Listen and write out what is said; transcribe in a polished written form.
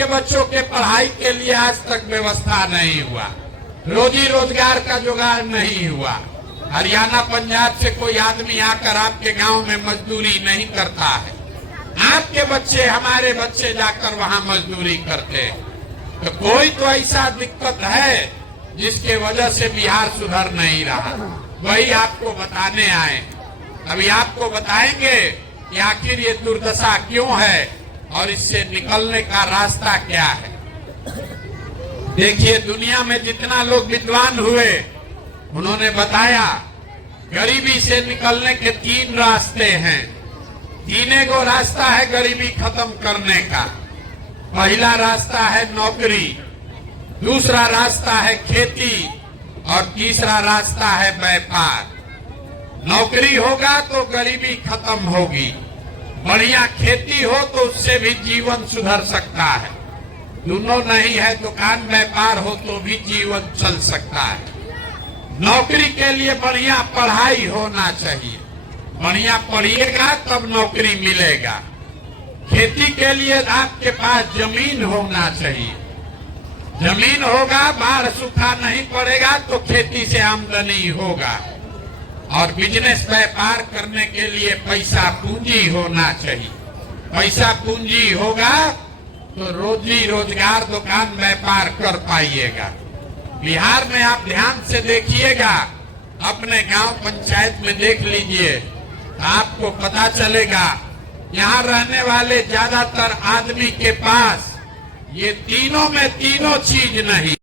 आपके बच्चों के पढ़ाई के लिए आज तक व्यवस्था नहीं हुआ, रोजी रोजगार का जुगाड़ नहीं हुआ। हरियाणा पंजाब से कोई आदमी आकर आपके गांव में मजदूरी नहीं करता है, आपके बच्चे हमारे बच्चे जाकर वहां मजदूरी करते हैं। तो कोई तो ऐसा दिक्कत है जिसके वजह से बिहार सुधर नहीं रहा, वही आपको बताने आए। अभी आपको बताएंगे कि आखिर ये दुर्दशा क्यों है और इससे निकलने का रास्ता क्या है। देखिए, दुनिया में जितना लोग विद्वान हुए उन्होंने बताया गरीबी से निकलने के 3 रास्ते हैं। तीने को रास्ता है गरीबी खत्म करने का। पहला रास्ता है नौकरी, दूसरा रास्ता है खेती और तीसरा रास्ता है व्यापार। नौकरी होगा तो गरीबी खत्म होगी, बढ़िया खेती हो तो उससे भी जीवन सुधर सकता है, दोनों नहीं है दुकान व्यापार हो तो भी जीवन चल सकता है। नौकरी के लिए बढ़िया पढ़ाई होना चाहिए, बढ़िया पढ़िएगा तब नौकरी मिलेगा। खेती के लिए आपके पास जमीन होना चाहिए, जमीन होगा, बाढ़ सूखा नहीं पड़ेगा तो खेती से आमदनी होगा। और बिजनेस व्यापार करने के लिए पैसा पूंजी होना चाहिए, पैसा पूंजी होगा तो रोजी रोजगार दुकान व्यापार कर पाइएगा। बिहार में आप ध्यान से देखिएगा, अपने गांव पंचायत में देख लीजिए, आपको पता चलेगा यहाँ रहने वाले ज्यादातर आदमी के पास ये तीनों में तीनों चीज नहीं।